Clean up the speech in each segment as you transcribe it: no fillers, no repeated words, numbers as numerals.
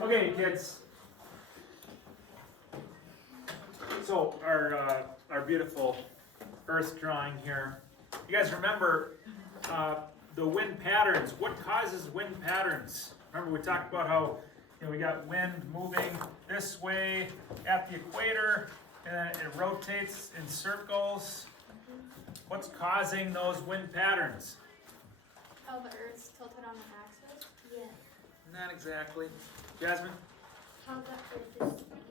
Okay, kids. So our beautiful Earth drawing here. You guys remember the wind patterns? What causes wind patterns? Remember we talked about how we got wind moving this way at the equator, and then it rotates in circles. What's causing those wind patterns? How the Earth's tilted on the axis? Yeah. Not exactly. Jasmine? How the Earth is spinning?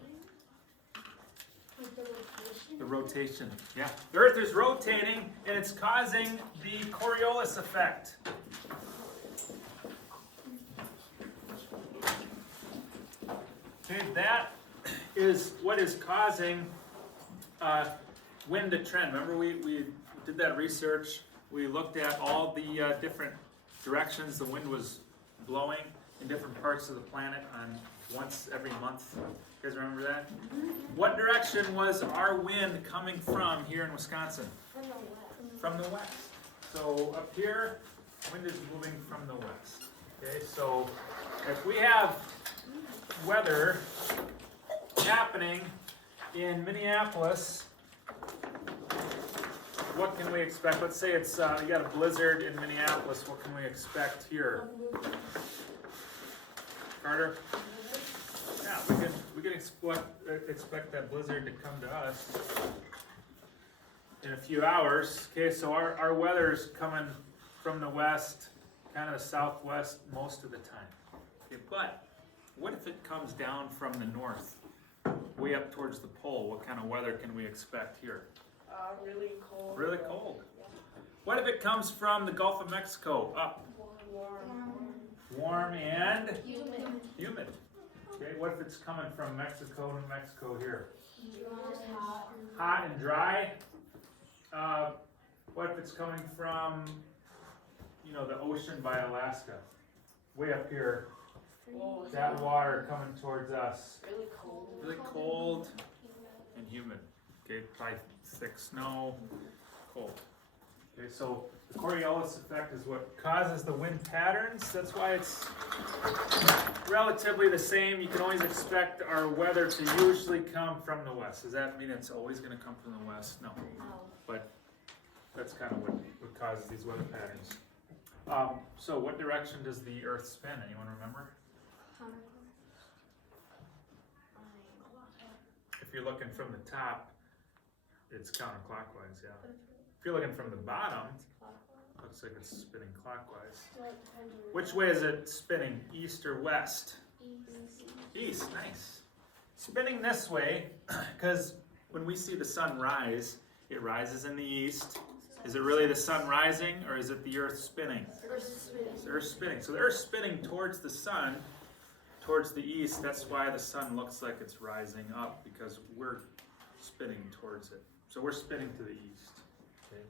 Like the rotation? The rotation. Yeah. The Earth is rotating and it's causing the Coriolis effect. Okay, that is what is causing wind to trend. Remember we did that research. We looked at all the different directions the wind was blowing in different parts of the planet on once every month. You guys remember that? What direction was our wind coming from here in Wisconsin? From the west. From the west. So up here, wind is moving from the west. Okay, so if we have weather happening in Minneapolis, what can we expect? Let's say it's you got a blizzard in Minneapolis. What can we expect here? Carter? Yeah, we can expect that blizzard to come to us in a few hours. Okay, so our weather's coming from the west, kind of the southwest most of the time. Okay, but what if it comes down from the north, way up towards the pole? What kind of weather can we expect here? Really cold. Really cold. What if it comes from the Gulf of Mexico up? Warm and humid. Okay, what if it's coming from Mexico to Mexico here? Hot and dry. What if it's coming from, the ocean by Alaska? Way up here. That water coming towards us. Really cold. Really cold and humid. Okay, probably thick snow, cold. Okay, so the Coriolis effect is what causes the wind patterns. That's why it's relatively the same. You can always expect our weather to usually come from the west. Does that mean it's always going to come from the west? No. But that's kind of what causes these weather patterns. So what direction does the Earth spin? Anyone remember? If you're looking from the top, it's counterclockwise, yeah. If you're looking from the bottom, looks like it's spinning clockwise. Which way is it spinning, east or west? East, nice. Spinning this way, because when we see the sun rise, it rises in the east. Is it really the sun rising, or is it the Earth spinning? It's the Earth spinning. So the Earth's spinning towards the sun, towards the east. That's why the sun looks like it's rising up, because we're spinning towards it. So we're spinning to the east. Okay.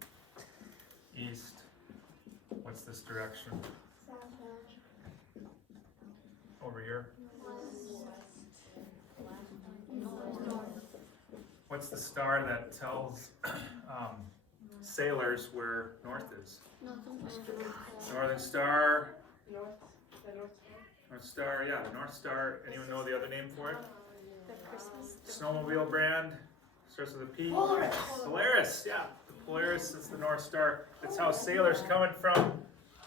East. What's this direction? Over here. What's the star that tells sailors where north is? Northern Star. North Star, yeah, the North Star. Anyone know the other name for it? The Christmas. Snowmobile brand. Starts with a P. Polaris. Polaris, yeah. The Polaris is the North Star. That's how sailors coming from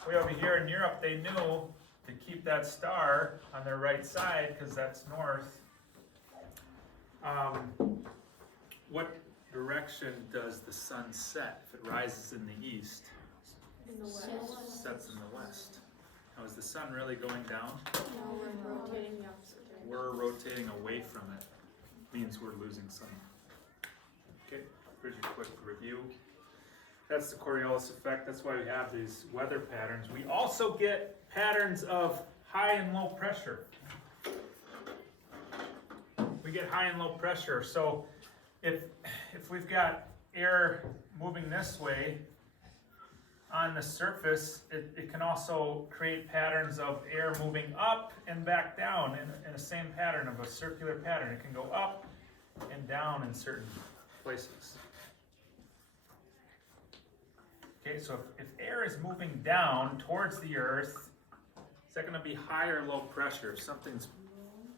way over here in Europe, they knew to keep that star on their right side because that's north. What direction does the sun set if it rises in the east? In the west. Sets in the west. Now, is the sun really going down? No, we're rotating the opposite direction. We're rotating away from it. Means we're losing sun. Okay, here's a quick review. That's the Coriolis effect. That's why we have these weather patterns. We also get patterns of high and low pressure. We get high and low pressure. So if we've got air moving this way on the surface, it can also create patterns of air moving up and back down in the same pattern of a circular pattern. It can go up and down in certain places. Okay, so if air is moving down towards the Earth, is that going to be high or low pressure? If something's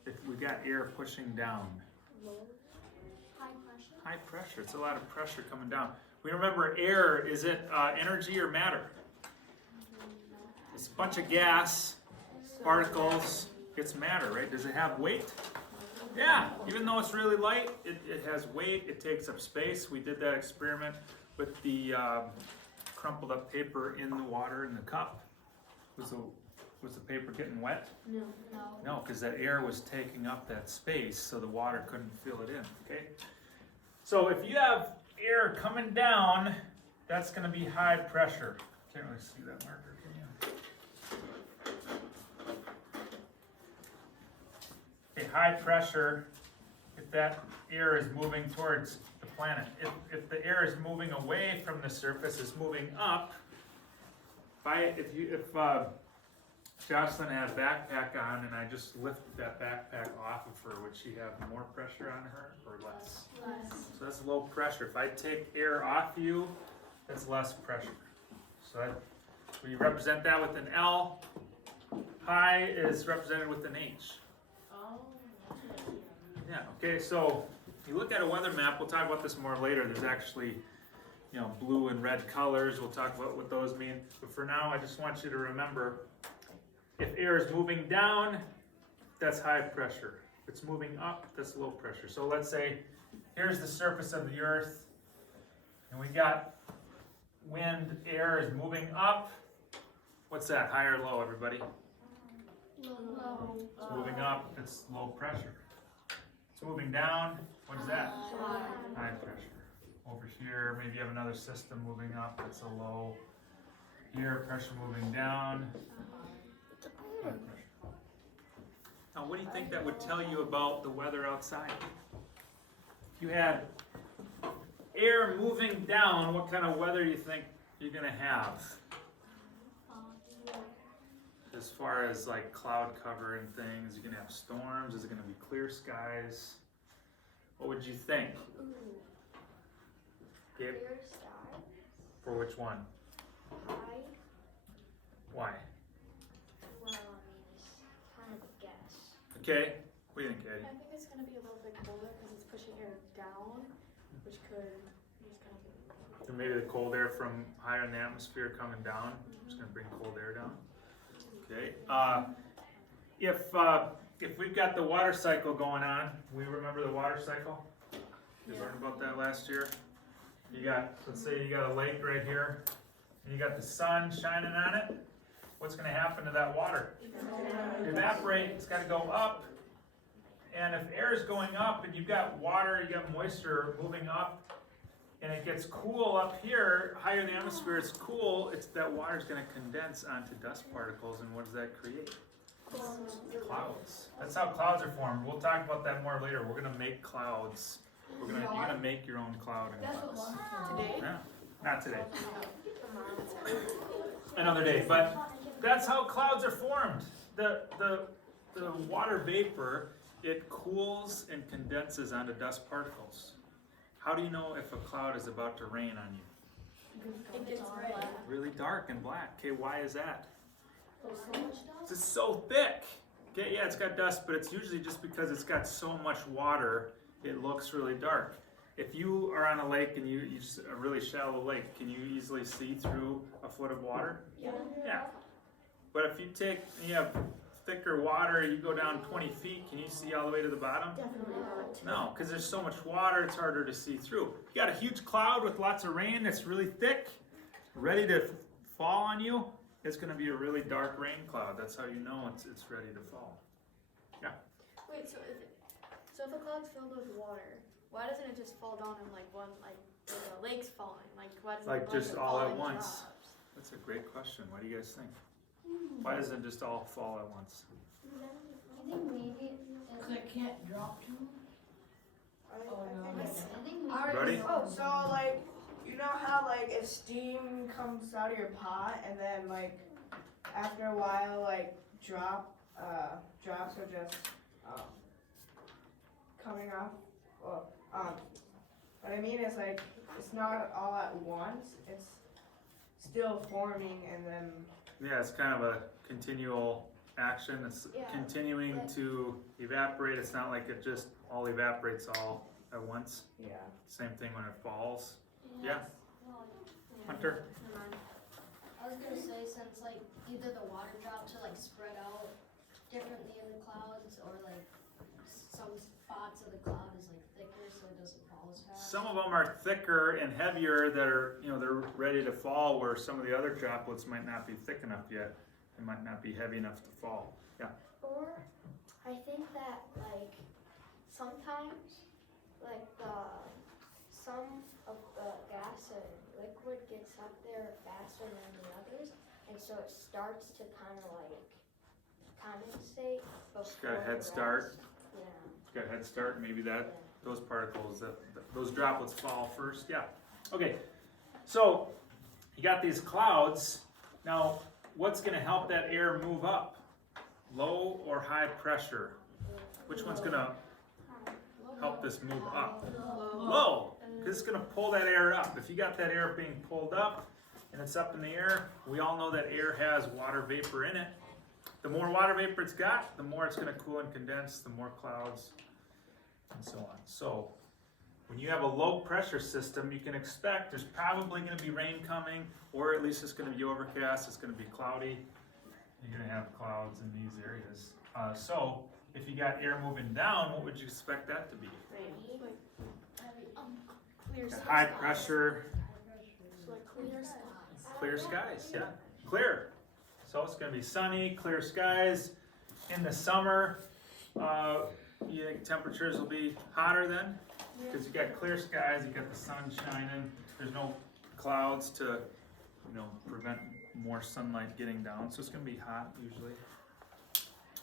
if we got air pushing down? High pressure. High pressure, it's a lot of pressure coming down. We remember air, is it energy or matter? It's a bunch of gas, particles, it's matter, right? Does it have weight? Yeah, even though it's really light, it has weight, it takes up space. We did that experiment with the crumpled up paper in the water in the cup. Was the paper getting wet? No. No, because that air was taking up that space, so the water couldn't fill it in, okay? So if you have air coming down, that's gonna be high pressure. Can't really see that marker, can you? Okay, high pressure, if that air is moving towards the planet. If the air is moving away from the surface, it's moving up. If Jocelyn had a backpack on and I just lifted that backpack off of her, would she have more pressure on her or less? Less. So that's low pressure. If I take air off you, that's less pressure. So we represent that with an L. High is represented with an H. Yeah, okay, so you look at a weather map, we'll talk about this more later. There's actually, blue and red colors. We'll talk about what those mean. But for now, I just want you to remember, if air is moving down, that's high pressure. If it's moving up, that's low pressure. So let's say, here's the surface of the earth, and we got wind, air is moving up. What's that, high or low, everybody? Low. It's moving up, it's low pressure. It's moving down, what is that? High pressure. Over here, maybe you have another system moving up, it's a low. Here, pressure moving down. High pressure. Now, what do you think that would tell you about the weather outside? If you had air moving down, what kind of weather do you think you're gonna have? As far as like cloud cover and things, you're gonna have storms, is it gonna be clear skies? What would you think? Okay, Clear skies. for which one? High. Why? Well, it's kind of a guess. Okay, what do you think, Eddie? I think it's gonna be a little bit colder because it's pushing air down, which could just kind of. Or maybe the cold air from higher in the atmosphere coming down, it's gonna bring cold air down. Okay, if we've got the water cycle going on, we remember the water cycle? You learned about that last year? You got, let's say you got a lake right here, and you got the sun shining on it. What's gonna happen to that water? Evaporate, it's gotta go up. And if air is going up and you've got water, you got moisture moving up, and it gets cool up here, higher in the atmosphere, it's cool, that water's gonna condense onto dust particles, and what does that create? Clouds. That's how clouds are formed. We'll talk about that more later. We're gonna make clouds. You're gonna make your own cloud in class. Today? Yeah, not today. Another day, but that's how clouds are formed. The water vapor, it cools and condenses onto dust particles. How do you know if a cloud is about to rain on you? It gets red. Really dark and black. Okay, why is that? It's so thick. Okay, yeah, it's got dust, but it's usually just because it's got so much water, it looks really dark. If you are on a lake and you just a really shallow lake, can you easily see through a foot of water? Yeah. But if you have thicker water, you go down 20 feet, can you see all the way to the bottom? Definitely not. No, because there's so much water, it's harder to see through. You got a huge cloud with lots of rain that's really thick, ready to fall on you. It's going to be a really dark rain cloud. That's how you know it's ready to fall. Yeah. Wait, so if a cloud's filled with water, why doesn't it just fall down in like the lake's falling? Like why doesn't Like it just all fall at in once. drops? That's a great question. What do you guys think? Why doesn't it just all fall at once? I think maybe Because it can't drop to them? Ready? Oh, so like, you know how like if steam comes out of your pot and then like after a while like drops are just coming off. Well, what I mean is like it's not all at once. It's still forming and then. Yeah, it's kind of a continual action. It's Yeah, continuing but- to evaporate. It's not like it just all evaporates all at once. Yeah. Same thing when it falls. Yeah. Hunter? I was gonna say, since like either the water drops are like spread out differently in the clouds, or like some spots of the cloud is like thicker so it doesn't fall as fast. Some of them are thicker and heavier that are, they're ready to fall, where some of the other droplets might not be thick enough yet. They might not be heavy enough to fall. Yeah. Or I think that like sometimes like some of the gas and liquid gets up there faster than the others, and so it starts to kind of like condensate before Just got a the head start. rest. Yeah. Got a head start. Maybe those particles, those droplets fall first. Yeah. Okay. So you got these clouds. Now, what's going to help that air move up? Low or high pressure? Which one's going to help this move up? Low. Because it's going to pull that air up. If you got that air being pulled up and it's up in the air, we all know that air has water vapor in it. The more water vapor it's got, the more it's going to cool and condense, the more clouds, and so on. So when you have a low pressure system, you can expect there's probably going to be rain coming, or at least it's going to be overcast, it's going to be cloudy. You're going to have clouds in these areas. So if you got air moving down, what would you expect that to be? Clear High pressure, So like clear skies. clear skies, yeah, clear. So it's going to be sunny, clear skies. In the summer, you think temperatures will be hotter then? Because you got clear skies, you got the sun shining. There's no clouds to, prevent more sunlight getting down. So it's going to be hot usually.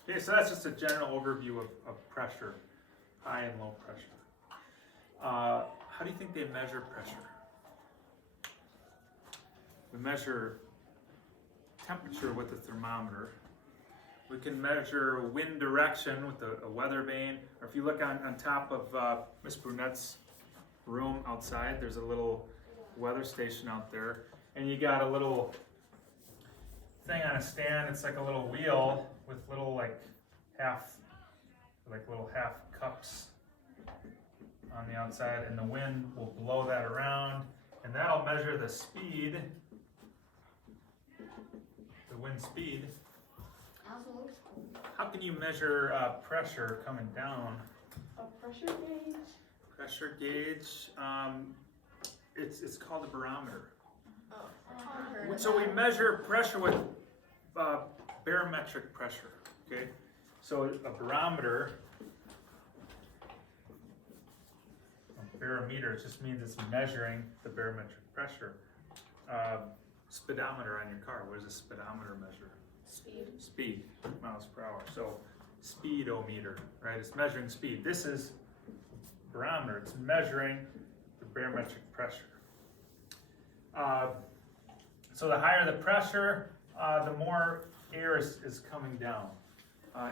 Okay, so that's just a general overview of pressure, high and low pressure. How do you think they measure pressure? We measure temperature with a thermometer. We can measure wind direction with a weather vane. Or if you look on top of Miss Brunette's room outside, there's a little weather station out there. And you got a little thing on a stand. It's like a little wheel with little half cups on the outside, and the wind will blow that around, and that'll measure the speed, the wind speed. How can you measure pressure coming down? A pressure gauge. Pressure gauge, it's called a barometer. So we measure pressure with barometric pressure, okay? So a barometer, barometer, it just means it's measuring the barometric pressure. Speedometer on your car, what does a speedometer measure? Speed, miles per hour. So speedometer, right? It's measuring speed. This is barometer. It's measuring the barometric pressure. So the higher the pressure, the more air is coming down.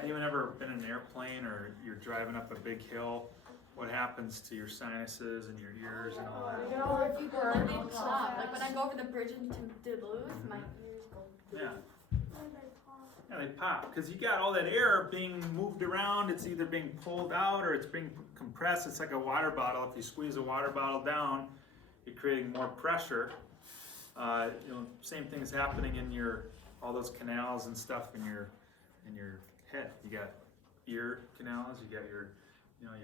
Anyone ever been in an airplane or you're driving up a big hill? What happens to your sinuses and your ears and all that? Or if you go when they pop, like when I go over the bridge into Duluth, my ears go. Yeah. Yeah, they pop because you got all that air being moved around. It's either being pulled out or it's being compressed. It's like a water bottle. If you squeeze a water bottle down, you're creating more pressure. Same thing is happening in all those canals and stuff in your head. You got ear canals. You got your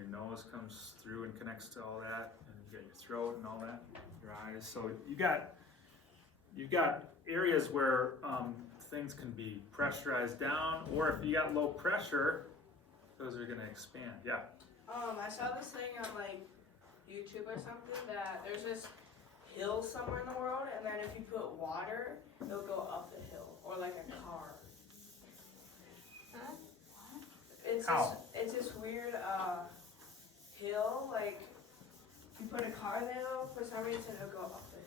nose comes through and connects to all that, and you got your throat and all that, your eyes. So you've got areas where things can be pressurized down, or if you got low pressure, those are going to expand. Yeah. I saw this thing on YouTube or something that there's this hill somewhere in the world, and then if you put water, it'll go up the hill, or like a car. Huh? How? It's this weird hill. Like if you put a car there, for some reason it'll go up the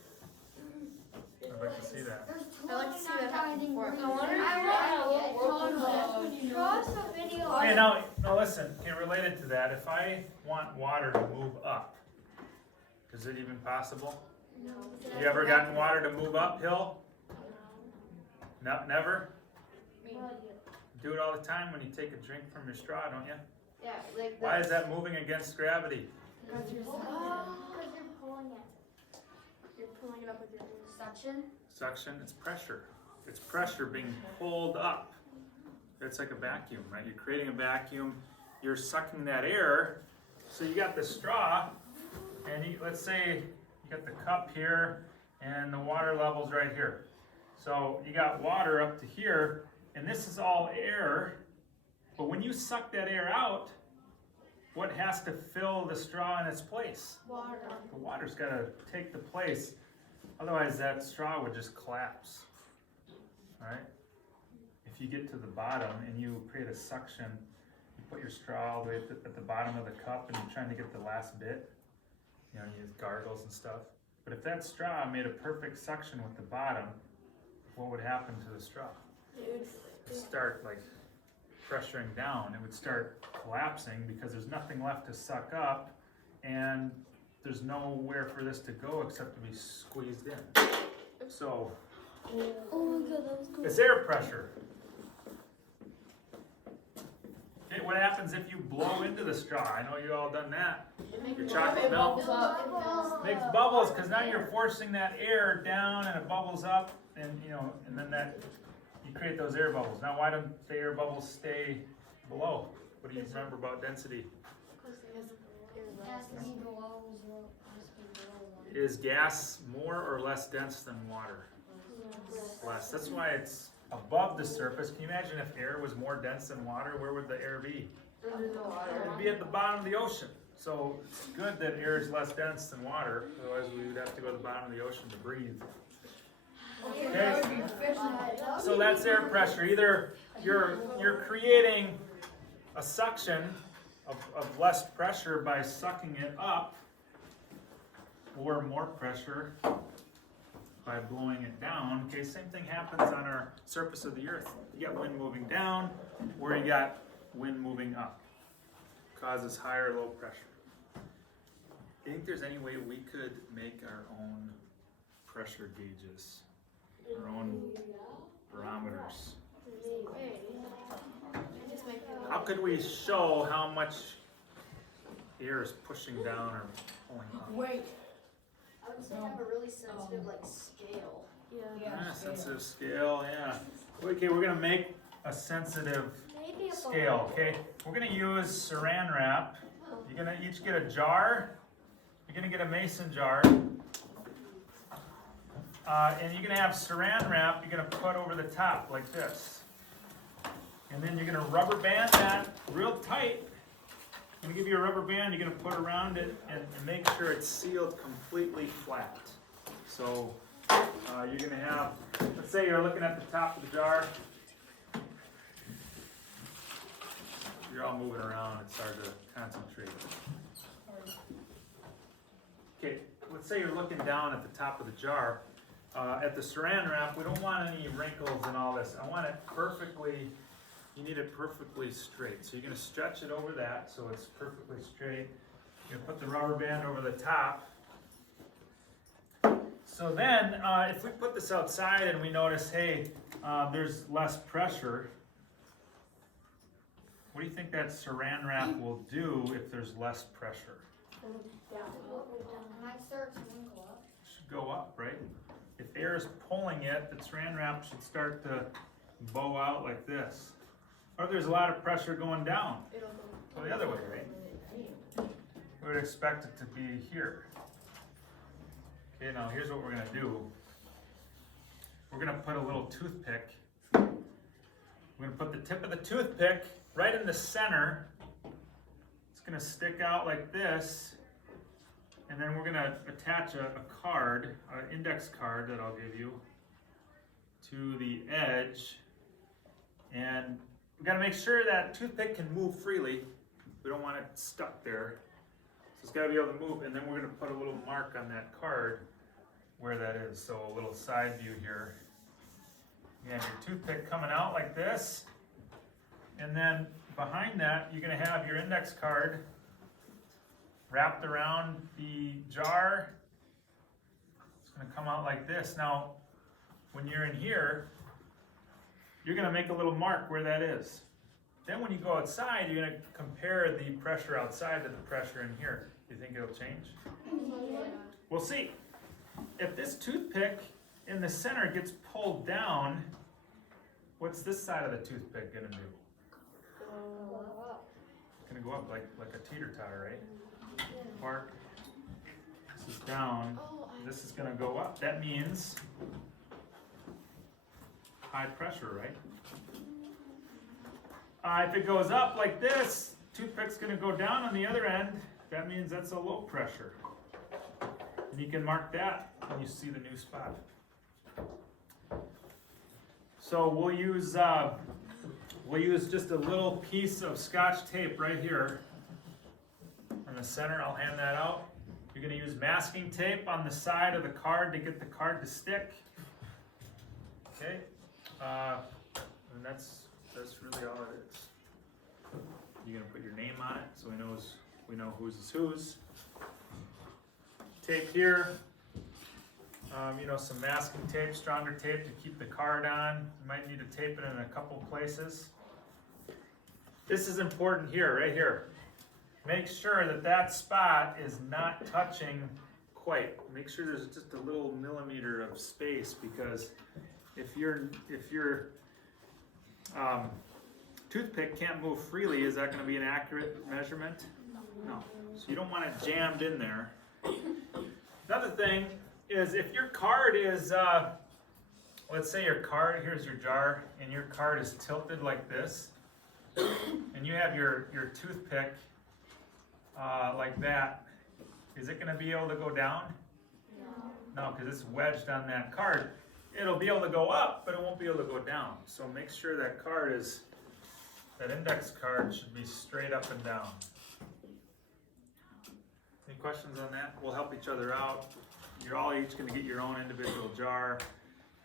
hill. I'd like to see that. I like to see that happen before. Show us a video. Okay, now listen. Okay, related to that, if I want water to move up, is it even possible? No. You ever gotten water to move uphill? No, never? do it all the time when you take a drink from your straw, don't you? Yeah, like Why is that moving against gravity? Because you're pulling it. You're pulling it up with your suction. Suction, it's pressure. It's pressure being pulled up. It's like a vacuum, right? You're creating a vacuum, you're sucking that air. So you got the straw, and let's say you got the cup here, and the water level's right here. So you got water up to here, and this is all air. But when you suck that air out, what has to fill the straw in its place? Water. The water's got to take the place. Otherwise, that straw would just collapse. All right? If you get to the bottom and you create a suction, you put your straw all the way at the bottom of the cup and you're trying to get the last bit, you use gargles and stuff. But if that straw made a perfect suction with the bottom, what would happen to the straw? It would start like pressuring down. It would start collapsing because there's nothing left to suck up, and there's nowhere for this to go except to be squeezed in. So, Oh my god, that was cool. it's air pressure. Okay, what happens if you blow into the straw? I know you all done that. Your chocolate melts. Makes bubbles because now you're forcing that air down and it bubbles up, and and then that you create those air bubbles. Now, why don't the air bubbles stay below? What do you remember about density? It has to be below zero. Is gas more or less dense than water? Less. That's why it's above the surface. Can you imagine if air was more dense than water? Where would the air be? Under the water. It'd be at the bottom of the ocean. So it's good that air is less dense than water. Otherwise, we would have to go to the bottom of the ocean to breathe. Okay. So that's air pressure. Either you're creating a suction of less pressure by sucking it up, or more pressure by blowing it down. Okay, same thing happens on our surface of the earth. You got wind moving down, or you got wind moving up. Causes higher or low pressure. Do you think there's any way we could make our own pressure gauges? Our own barometers? How could we show how much air is pushing down or pulling up? Wait. I would say have a really sensitive scale. Yeah, sensitive scale, yeah. Okay, we're gonna make a sensitive scale, okay? We're gonna use saran wrap. You're gonna each get a jar. You're gonna get a mason jar. And you're gonna have saran wrap you're gonna put over the top like this. And then you're gonna rubber band that real tight. I'm gonna give you a rubber band you're gonna put around it and make sure it's sealed completely flat. So you're gonna have, let's say you're looking at the top of the jar. You're all moving around, it's hard to concentrate. Okay, let's say you're looking down at the top of the jar. At the saran wrap, we don't want any wrinkles and all this. I want it perfectly, you need it perfectly straight. So you're gonna stretch it over that so it's perfectly straight. You're gonna put the rubber band over the top. So then, if we put this outside and we notice, hey, there's less pressure, what do you think that saran wrap will do if there's less pressure? It might start to wrinkle up. It should go up, right? If air is pulling it, the saran wrap should start to bow out like this. Or if there's a lot of pressure going down, go the other way, right? We would expect it to be here. Okay, now here's what we're gonna do. We're gonna put a little toothpick. We're gonna put the tip of the toothpick right in the center. It's gonna stick out like this. And then we're gonna attach a card, an index card that I'll give you, to the edge. And we gotta make sure that toothpick can move freely. We don't want it stuck there. So it's gotta be able to move, and then we're gonna put a little mark on that card where that is. So a little side view here. You have your toothpick coming out like this. And then behind that, you're gonna have your index card wrapped around the jar. It's gonna come out like this. Now, when you're in here, you're gonna make a little mark where that is. Then when you go outside, you're gonna compare the pressure outside to the pressure in here. Do you think it'll change? We'll see. If this toothpick in the center gets pulled down, what's this side of the toothpick gonna do? It's gonna go up like a teeter-totter, right? Mark. This is down. This is gonna go up. That means high pressure, right? If it goes up like this, toothpick's gonna go down on the other end. That means that's a low pressure. And you can mark that when you see the new spot. So we'll use just a little piece of Scotch tape right here in the center. I'll hand that out. You're gonna use masking tape on the side of the card to get the card to stick. Okay, and that's really all it is. You're gonna put your name on it so we know whose is whose. Tape here. Some masking tape, stronger tape to keep the card on. You might need to tape it in a couple places. This is important here, right here. Make sure that spot is not touching quite. Make sure there's just a little millimeter of space, because if your toothpick can't move freely, is that going to be an accurate measurement? No. So you don't want it jammed in there. Another thing is, if your card is, let's say your card, here's your jar, and your card is tilted like this, and you have your toothpick like that, is it going to be able to go down? No, because it's wedged on that card. It'll be able to go up, but it won't be able to go down. So make sure that that index card should be straight up and down. Any questions on that? We'll help each other out. You're all each going to get your own individual jar,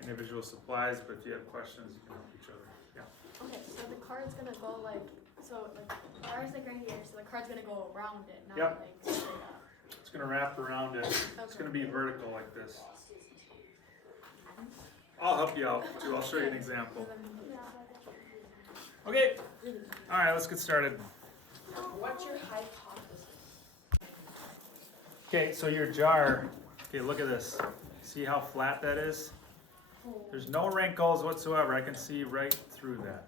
individual supplies, but if you have questions, you can help each other. Yeah. Okay, so the card's gonna go like, the card's like right here, so the card's gonna go around it, not Yep. like straight up. It's going to wrap around it. It's going to be vertical like this. I'll help you out too. I'll show you an example. Okay. All right, let's get started. What's your hypothesis? Okay, so your jar, okay, look at this. See how flat that is? There's no wrinkles whatsoever. I can see right through that.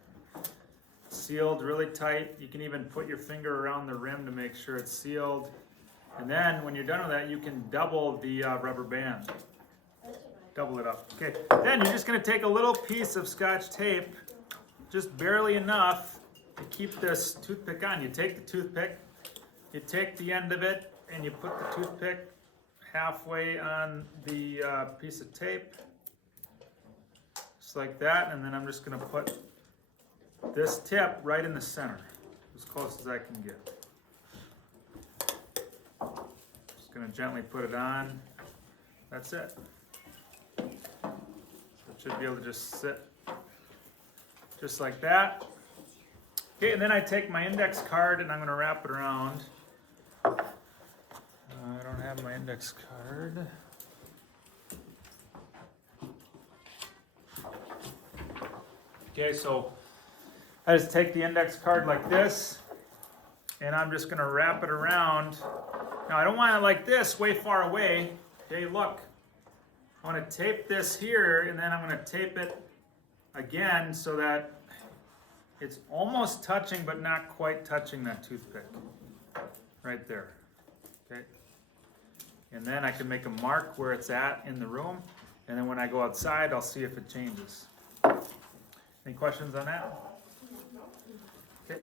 Sealed really tight. You can even put your finger around the rim to make sure it's sealed. And then when you're done with that, you can double the rubber band. Double it up. Okay, then you're just going to take a little piece of Scotch tape, just barely enough to keep this toothpick on. You take the toothpick, you take the end of it, and you put the toothpick halfway on the piece of tape, just like that. And then I'm just going to put this tip right in the center, as close as I can get. Just going to gently put it on. That's it. So it should be able to just sit just like that. Okay, and then I take my index card and I'm going to wrap it around. I don't have my index card. Okay, so I just take the index card like this, and I'm just going to wrap it around. Now I don't want it like this, way far away. Okay, look. I want to tape this here, and then I'm going to tape it again so that it's almost touching but not quite touching that toothpick. Right there. Okay. And then I can make a mark where it's at in the room, and then when I go outside, I'll see if it changes. Any questions on that?